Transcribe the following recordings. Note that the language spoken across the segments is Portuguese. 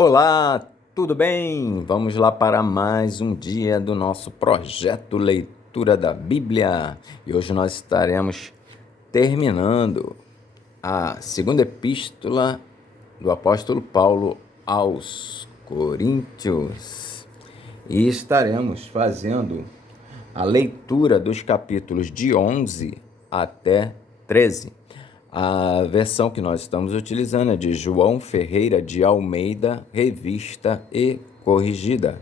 Olá, tudo bem? Vamos lá para mais um dia do nosso projeto Leitura da Bíblia. E hoje nós estaremos terminando a segunda epístola do apóstolo Paulo aos Coríntios. E estaremos fazendo a leitura dos capítulos de 11 até 13. A versão que nós estamos utilizando é de João Ferreira de Almeida, revista e corrigida.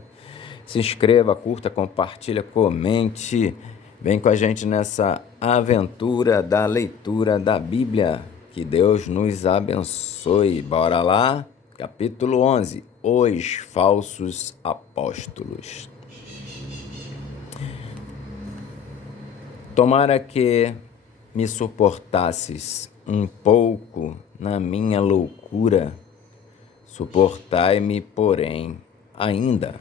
Se inscreva, curta, compartilha, comente. Vem com a gente nessa aventura da leitura da Bíblia. Que Deus nos abençoe. Bora lá? Capítulo 11. Os falsos apóstolos. Tomara que me suportasses um pouco na minha loucura, suportai-me, porém, ainda,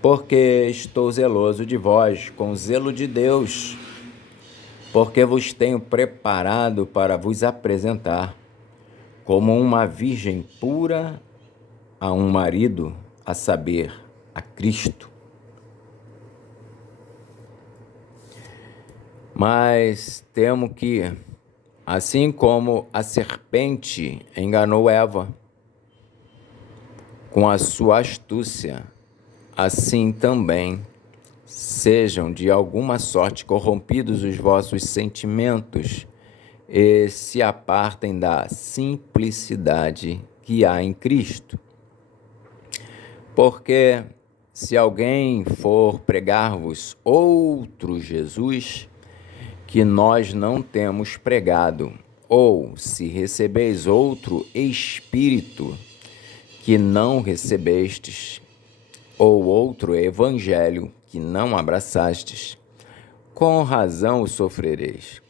porque estou zeloso de vós, com zelo de Deus, porque vos tenho preparado para vos apresentar como uma virgem pura a um marido, a saber, a Cristo. Mas temo que, assim como a serpente enganou Eva com a sua astúcia, assim também sejam de alguma sorte corrompidos os vossos sentimentos e se apartem da simplicidade que há em Cristo. Porque se alguém for pregar-vos outro Jesus, que nós não temos pregado, ou se recebeis outro Espírito que não recebestes, ou outro Evangelho que não abraçastes, com razão o sofrereis.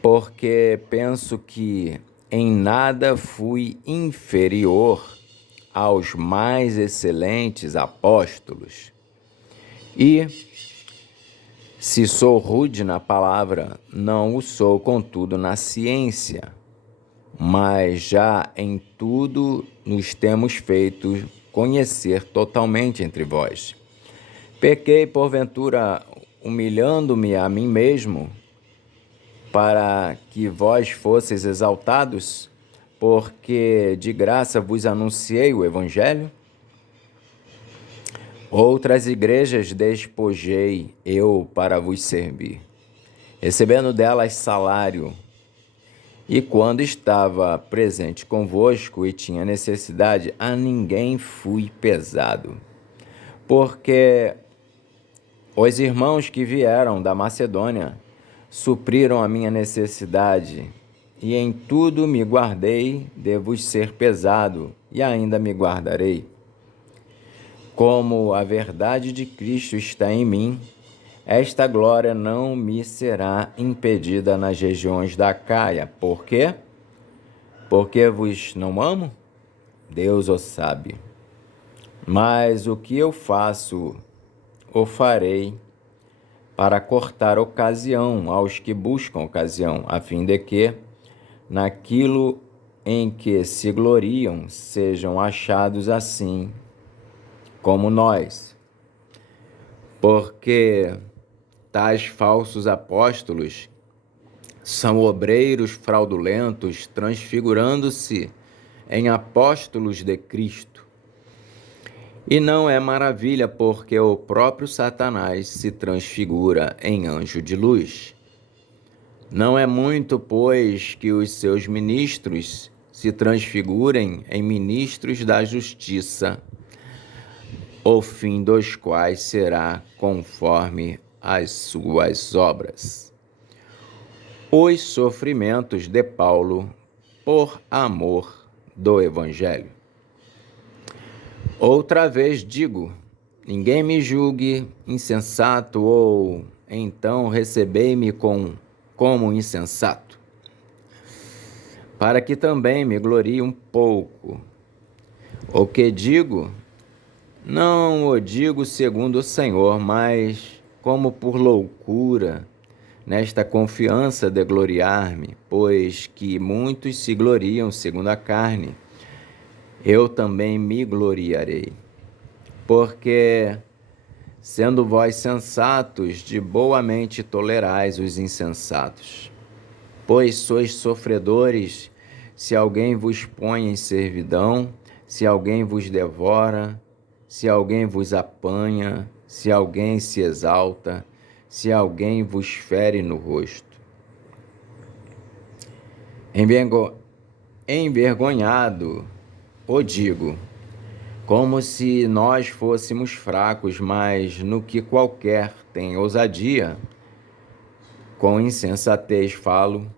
Porque penso que em nada fui inferior aos mais excelentes apóstolos. E se sou rude na palavra, não o sou, contudo, na ciência, mas já em tudo nos temos feito conhecer totalmente entre vós. Pequei, porventura, humilhando-me a mim mesmo, para que vós fosseis exaltados, porque de graça vos anunciei o Evangelho? Outras igrejas despojei eu para vos servir, recebendo delas salário. E quando estava presente convosco e tinha necessidade, a ninguém fui pesado. Porque os irmãos que vieram da Macedônia supriram a minha necessidade, e em tudo me guardei de vos ser pesado, e ainda me guardarei. Como a verdade de Cristo está em mim, esta glória não me será impedida nas regiões da Acaia. Por quê? Porque vos não amo? Deus o sabe. Mas o que eu faço, o farei para cortar ocasião aos que buscam ocasião, a fim de que, naquilo em que se gloriam, sejam achados assim como nós. Porque tais falsos apóstolos são obreiros fraudulentos, transfigurando-se em apóstolos de Cristo. E não é maravilha, porque o próprio Satanás se transfigura em anjo de luz. Não é muito, pois, que os seus ministros se transfigurem em ministros da justiça, o fim dos quais será conforme as suas obras. Os sofrimentos de Paulo por amor do Evangelho. Outra vez digo, ninguém me julgue insensato, ou então recebei-me como insensato, para que também me glorie um pouco. O que digo, não o digo segundo o Senhor, mas como por loucura, nesta confiança de gloriar-me, pois que muitos se gloriam segundo a carne, eu também me gloriarei. Porque, sendo vós sensatos, de boa mente tolerais os insensatos. Pois sois sofredores, se alguém vos põe em servidão, se alguém vos devora, se alguém vos apanha, se alguém se exalta, se alguém vos fere no rosto. Envergonhado, o digo, como se nós fôssemos fracos, mas no que qualquer tem ousadia, com insensatez falo,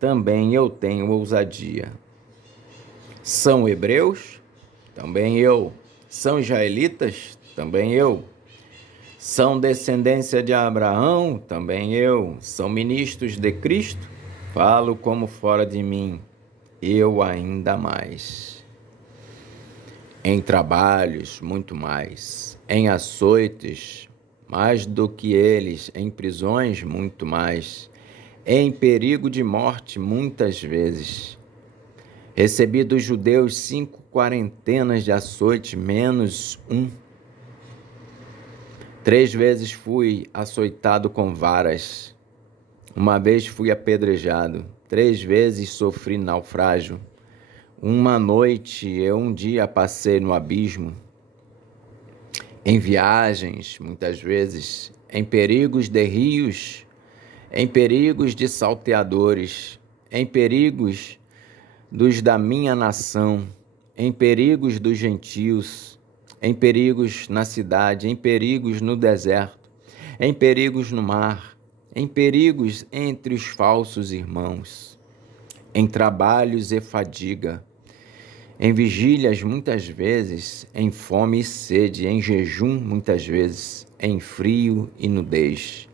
também eu tenho ousadia. São hebreus? Também eu. São israelitas? Também eu. São descendência de Abraão? Também eu. São ministros de Cristo? Falo como fora de mim, eu ainda mais. Em trabalhos, muito mais. Em açoites, mais do que eles. Em prisões, muito mais. Em perigo de morte, muitas vezes. Recebi dos judeus 5 quarentenas de açoite, menos um. 3 vezes fui açoitado com varas. Uma vez fui apedrejado. 3 vezes sofri naufrágio. Uma noite e um dia passei no abismo. Em viagens, muitas vezes, em perigos de rios, em perigos de salteadores, em perigos dos da minha nação, em perigos dos gentios, em perigos na cidade, em perigos no deserto, em perigos no mar, em perigos entre os falsos irmãos, em trabalhos e fadiga, em vigílias muitas vezes, em fome e sede, em jejum muitas vezes, em frio e nudez.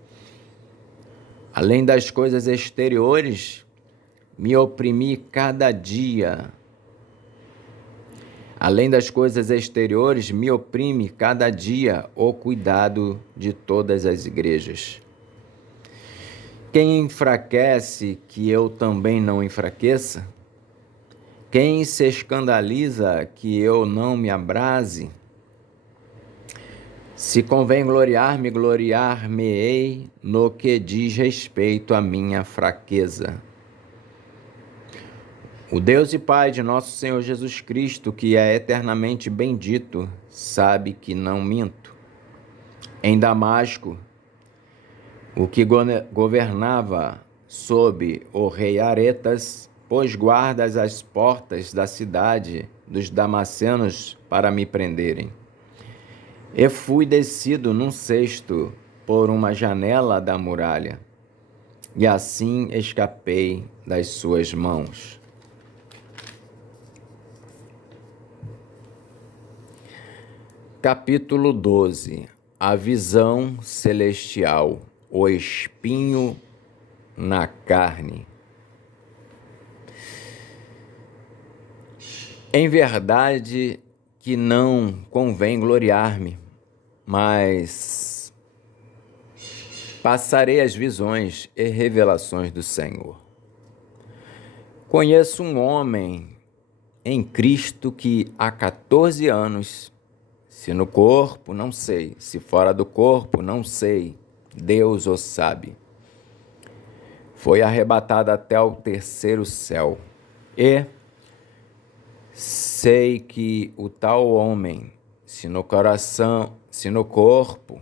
Além das coisas exteriores, me oprimi cada dia. Além das coisas exteriores, me oprime cada dia o cuidado de todas as igrejas. Quem enfraquece, que eu também não enfraqueça? Quem se escandaliza, que eu não me abrase? Se convém gloriar-me, gloriar-me-ei no que diz respeito à minha fraqueza. O Deus e Pai de nosso Senhor Jesus Cristo, que é eternamente bendito, sabe que não minto. Em Damasco, o que governava sob o rei Aretas, pôs guardas às portas da cidade dos damascenos para me prenderem. E fui descido num cesto por uma janela da muralha, e assim escapei das suas mãos. Capítulo 12. A visão celestial, o espinho na carne. Em verdade que não convém gloriar-me, mas passarei as visões e revelações do Senhor. Conheço um homem em Cristo que há 14 anos, se no corpo, não sei, se fora do corpo, não sei, Deus o sabe. Foi arrebatado até o terceiro céu. E sei que o tal homem, se no coração, se no corpo,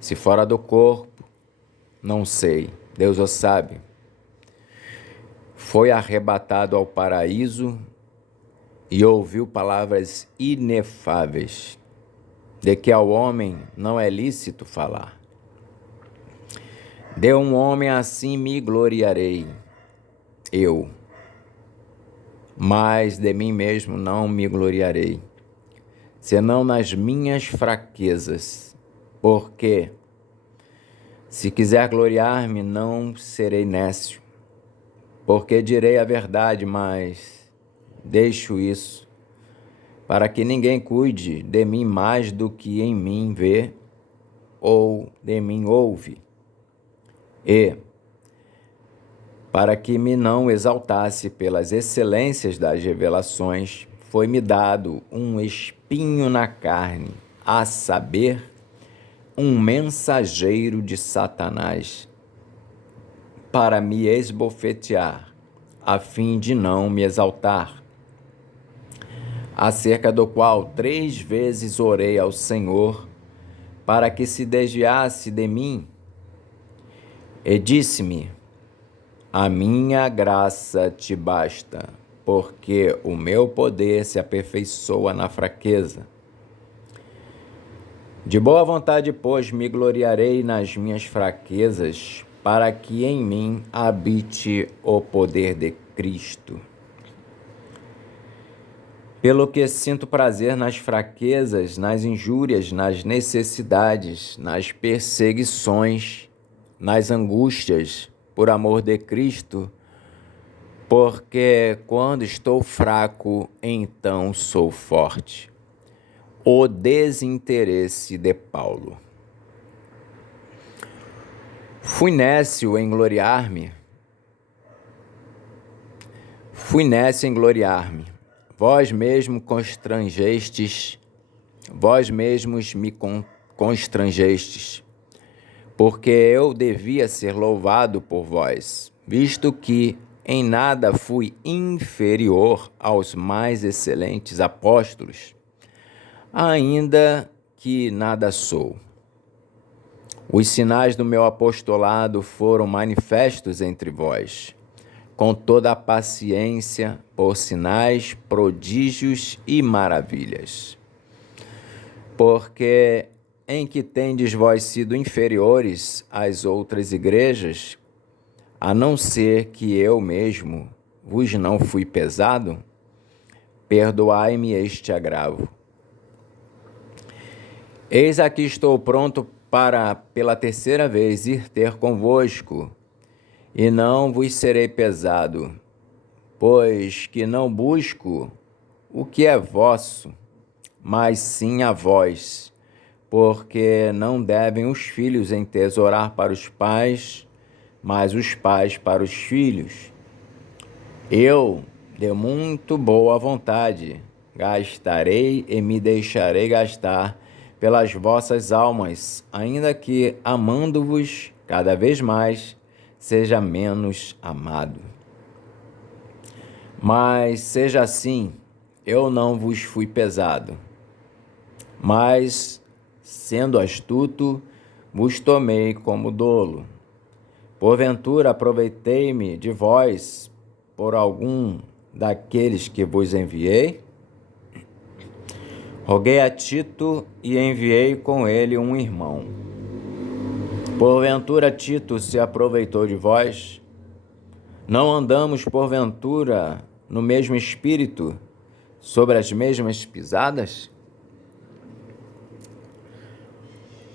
se fora do corpo, não sei, Deus o sabe. Foi arrebatado ao paraíso e ouviu palavras inefáveis, de que ao homem não é lícito falar. De um homem assim me gloriarei, eu, mas de mim mesmo não me gloriarei, senão nas minhas fraquezas, porque, se quiser gloriar-me, não serei nécio, porque direi a verdade, mas deixo isso, para que ninguém cuide de mim mais do que em mim vê ou de mim ouve, e para que me não exaltasse pelas excelências das revelações, foi-me dado um espinho na carne, a saber, um mensageiro de Satanás, para me esbofetear, a fim de não me exaltar, acerca do qual 3 vezes orei ao Senhor, para que se desviasse de mim, e disse-me: a minha graça te basta, porque o meu poder se aperfeiçoa na fraqueza. De boa vontade, pois, me gloriarei nas minhas fraquezas, para que em mim habite o poder de Cristo. Pelo que sinto prazer nas fraquezas, nas injúrias, nas necessidades, nas perseguições, nas angústias, por amor de Cristo, porque quando estou fraco, então sou forte. O desinteresse de Paulo. Fui nécio em gloriar-me. Vós mesmos me constrangestes, porque eu devia ser louvado por vós, visto que em nada fui inferior aos mais excelentes apóstolos, ainda que nada sou. Os sinais do meu apostolado foram manifestos entre vós, com toda a paciência, por sinais, prodígios e maravilhas. Porque em que tendes vós sido inferiores às outras igrejas, a não ser que eu mesmo vos não fui pesado? Perdoai-me este agravo. Eis aqui estou pronto para, pela 3ª vez, ir ter convosco, e não vos serei pesado, pois que não busco o que é vosso, mas sim a vós, porque não devem os filhos entesourar para os pais, mas os pais para os filhos. Eu, de muito boa vontade, gastarei e me deixarei gastar pelas vossas almas, ainda que, amando-vos cada vez mais, seja menos amado. Mas seja assim, eu não vos fui pesado, mas, sendo astuto, vos tomei como dolo. Porventura aproveitei-me de vós por algum daqueles que vos enviei? Roguei a Tito e enviei com ele um irmão. Porventura Tito se aproveitou de vós? Não andamos, porventura, no mesmo espírito, sobre as mesmas pisadas?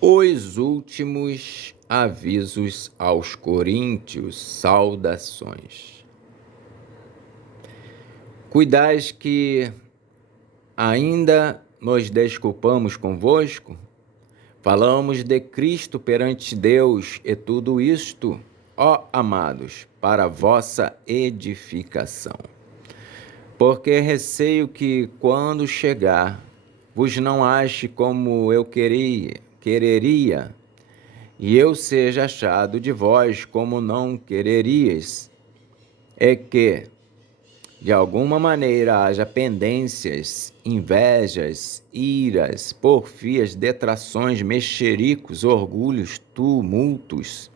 Os últimos avisos aos coríntios, saudações. Cuidais que ainda nos desculpamos convosco? Falamos de Cristo perante Deus, e tudo isto, ó amados, para vossa edificação. Porque receio que, quando chegar, vos não ache como eu quereria, e eu seja achado de vós como não quererias, e que, de alguma maneira, haja pendências, invejas, iras, porfias, detrações, mexericos, orgulhos, tumultos,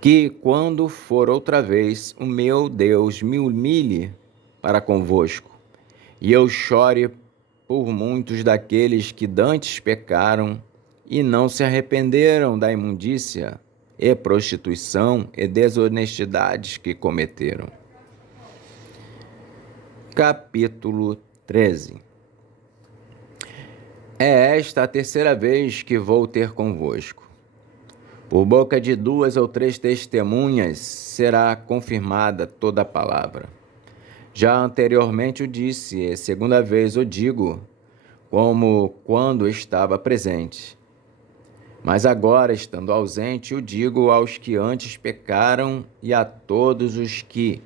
que, quando for outra vez, o meu Deus me humilhe para convosco, e eu chore por muitos daqueles que dantes pecaram e não se arrependeram da imundícia e prostituição e desonestidades que cometeram. Capítulo 13. É esta a 3ª vez que vou ter convosco. Por boca de 2 ou 3 testemunhas será confirmada toda a palavra. Já anteriormente o disse, e 2ª vez o digo, como quando estava presente. Mas agora, estando ausente, o digo aos que antes pecaram e a todos os que,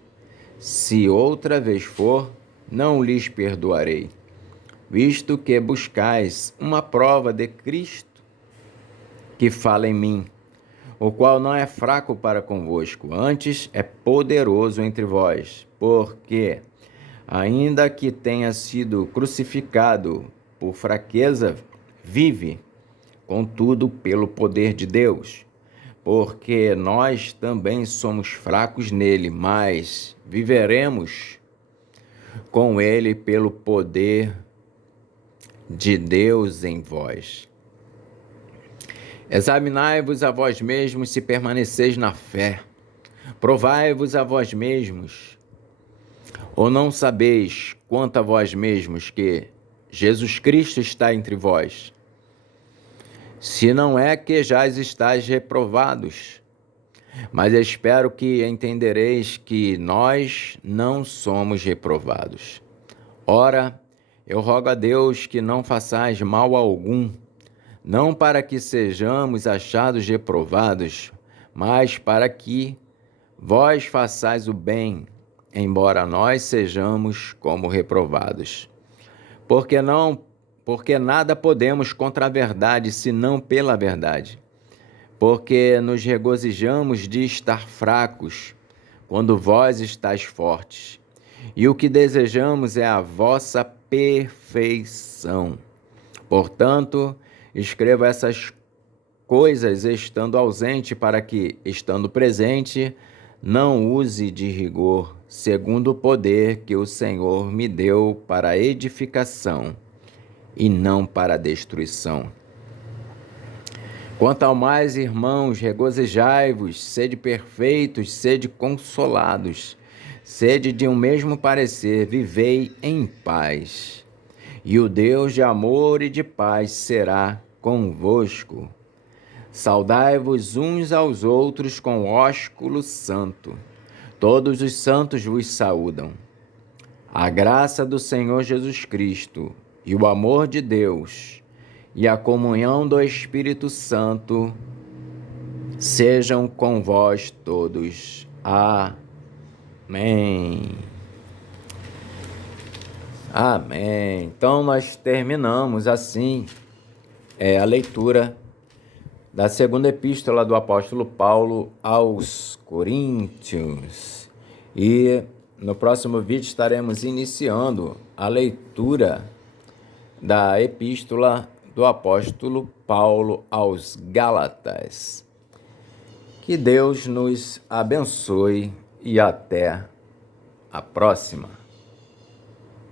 se outra vez for, não lhes perdoarei, visto que buscais uma prova de Cristo que fala em mim, o qual não é fraco para convosco, antes é poderoso entre vós, porque, ainda que tenha sido crucificado por fraqueza, vive, contudo, pelo poder de Deus. Porque nós também somos fracos nele, mas viveremos com ele pelo poder de Deus em vós. Examinai-vos a vós mesmos se permaneceis na fé. Provai-vos a vós mesmos. Ou não sabeis quanto a vós mesmos que Jesus Cristo está entre vós? Se não é que já estáis reprovados, mas espero que entendereis que nós não somos reprovados. Ora, eu rogo a Deus que não façais mal algum, não para que sejamos achados reprovados, mas para que vós façais o bem, embora nós sejamos como reprovados. Porque nada podemos contra a verdade, senão pela verdade. Porque nos regozijamos de estar fracos, quando vós estáis fortes. E o que desejamos é a vossa perfeição. Portanto, escrevo essas coisas estando ausente, para que, estando presente, não use de rigor, segundo o poder que o Senhor me deu para a edificação e não para a destruição. Quanto ao mais, irmãos, regozijai-vos, sede perfeitos, sede consolados, sede de um mesmo parecer, vivei em paz. E o Deus de amor e de paz será convosco. Saudai-vos uns aos outros com ósculo santo. Todos os santos vos saúdam. A graça do Senhor Jesus Cristo e o amor de Deus e a comunhão do Espírito Santo sejam com vós todos. Amém. Amém. Então nós terminamos assim a leitura da segunda epístola do apóstolo Paulo aos Coríntios. E no próximo vídeo estaremos iniciando a leitura da epístola do apóstolo Paulo aos Gálatas. Que Deus nos abençoe e até a próxima.